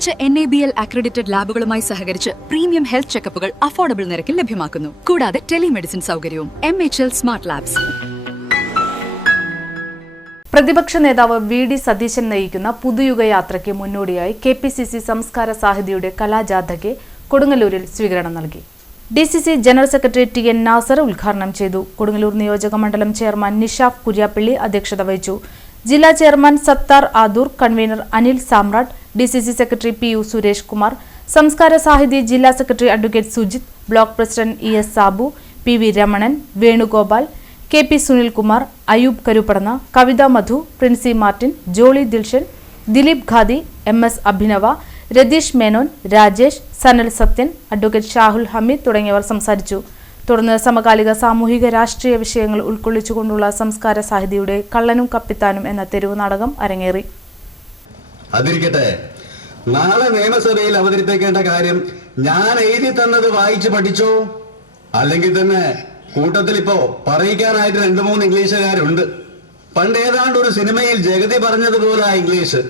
മികച്ച NABL accredited ലാബുകളുമായി സഹകരിച്ച് premium health ചെക്കപ്പുകൾ affordable നിരക്കിൽ ലഭ്യമാക്കുന്നു. കൂടാതെ ടെലിമെഡിസിൻ സൗകര്യവും. MHL smart labs. പ്രതിപക്ഷ നേതാവ് VD സതീശൻ നയിക്കുന്ന പുതുയുഗയാത്രയ്ക്ക് മുന്നോടിയായി KPCC സംസ്കാര സാഹിതിയുടെ കലാജാഥയ്ക്ക് കൊടുങ്ങല്ലൂരിൽ സ്വീകരണം നൽകി. DCC general secretary TN Nasar ഉദ്ഘാടനം ചെയ്തു. കൊടുങ്ങല്ലൂർ നിയോജക മണ്ഡലം ചെയർമാൻ നിഷാഫ് കുര്യാപ്പള്ളി അധ്യക്ഷത വഹിച്ചു. ജില്ലാ chairman Sathar Adoor, convener Anil Samrat, DCC secretary PU Suresh Kumar, Samskara Sahithi ജില്ലാ secretary advocate Sujith, block president ES Sabu, PV Ramanan, Venugopal, KP Sunilkumar, Ayoob Karuppadanna, Kavitha Madhu, Princy Martin, Jolly Dilshan, Dileep Khadi, MS Abhinava, Ratheesh Menon, Rajesh, Sanal Sathyan, advocate Shahul Hameed തുടങ്ങിയവർ സംസാരിച്ചു. തുടർന്ന് സമകാലിക സാമൂഹിക രാഷ്ട്രീയ വിഷയങ്ങൾ ഉൾക്കൊള്ളിച്ചുകൊണ്ടുള്ള സംസ്കാര സാഹിതിയുടെ കള്ളനും കപ്പിത്താനും എന്ന തെരുവ് നാടകം അരങ്ങേറി. അതിരിക്കട്ടെ, നാളെ നിയമസഭയിൽ അവതരിപ്പിക്കേണ്ട കാര്യം ഞാൻ എഴുതി തന്നത് വായിച്ച് പഠിച്ചോ? അല്ലെങ്കിൽ തന്നെ കൂട്ടത്തിൽ ഇപ്പോ പറയിക്കാനായിട്ട് 2-3 ഇംഗ്ലീഷുകാരുണ്ട്. പണ്ട് ഏതാണ്ട് ഒരു സിനിമയിൽ ജഗതി പറഞ്ഞതുപോലെ ഇംഗ്ലീഷ്.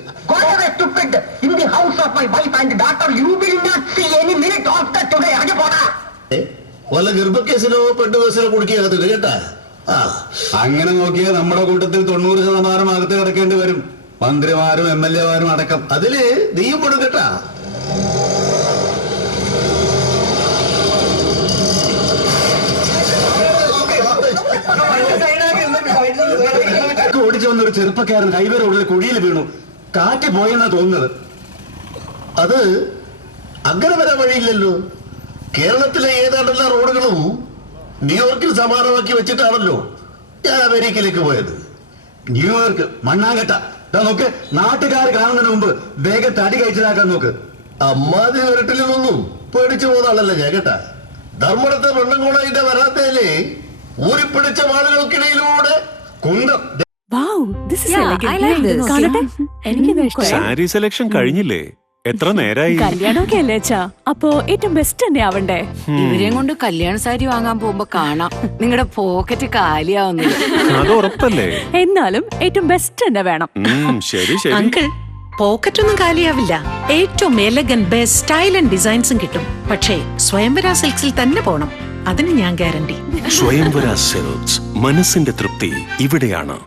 വല്ല ഗർഭക്കേസിലോ പെട്ടുകേസിലോ കുടിക്കകത്തില്ല കേട്ടാ. അങ്ങനെ നോക്കിയാൽ നമ്മുടെ കൂട്ടത്തിൽ 90% അകത്ത് കിടക്കേണ്ടി വരും. മന്ത്രിമാരും MLA-മാരും അടക്കം. അതില് നീയും കൊടുക്കട്ടാ. ഓടിച്ചു വന്ന ഒരു ചെറുപ്പക്കാരൻ ഹൈവേ റോഡിൽ കുഴിയിൽ വീണു. കാറ്റ് പോയെന്നാ തോന്നുന്നത്. അത് അങ്ങനെ വരാൻ വഴിയില്ലല്ലോ. കേരളത്തിലെ ഏതാണ്ട് എല്ലാ റോഡുകളും ന്യൂയോർക്കിൽ സമാനമാക്കി വെച്ചിട്ടാണല്ലോ ഞാൻ അമേരിക്കയിലേക്ക് പോയത്. ന്യൂയോർക്ക് മണ്ണാങ്കട്ട. നോക്ക്, നാട്ടുകാർ കാണുന്നതിന് മുമ്പ് വേഗം തടി കഴിച്ചിലാക്കാൻ നോക്ക്. അമ്മാതി വരട്ടിലൊന്നും പേടിച്ചു പോകുന്നതാണല്ലോ ഞാൻ കേട്ടാ. ധർമ്മടത്തെ വെണ്ണംകോളായിട്ട് വരാത്തല്ലേ ഊരിപ്പിടിച്ച ആളുകൾക്കിടയിലൂടെ കുന്തം. സാരി സെലക്ഷൻ കഴിഞ്ഞില്ലേ? എത്ര നേരായി? കല്യാണമൊക്കെ അല്ലേ അച്ഛാ, അപ്പൊ ഏറ്റവും ബെസ്റ്റ് തന്നെ ആവണ്ടേ? ഇവരെയും കൊണ്ട് കല്യാണ സാരി വാങ്ങാൻ പോകുമ്പോ കാണാം നിങ്ങളുടെ പോക്കറ്റ് കാലിയാവുന്നത്. അത് ഉറപ്പല്ലേ? എന്നാലും ഏറ്റവും ബെസ്റ്റ് തന്നെ വേണം. ശരി ശരി അങ്കിൾ, പോക്കറ്റ് ഒന്നും കാലിയാവില്ല. ഏറ്റവും എലഗൻ ബെസ്റ്റ് സ്റ്റൈൽ ആൻഡ് ഡിസൈൻസും കിട്ടും. പക്ഷേ സ്വയംവര സിൽക്സിൽ തന്നെ പോണം. അതിന് ഞാൻ ഗ്യാരണ്ടി. സ്വയംവര സിൽക്സ്, മനസ്സിന്റെ തൃപ്തി ഇവിടെയാണ്.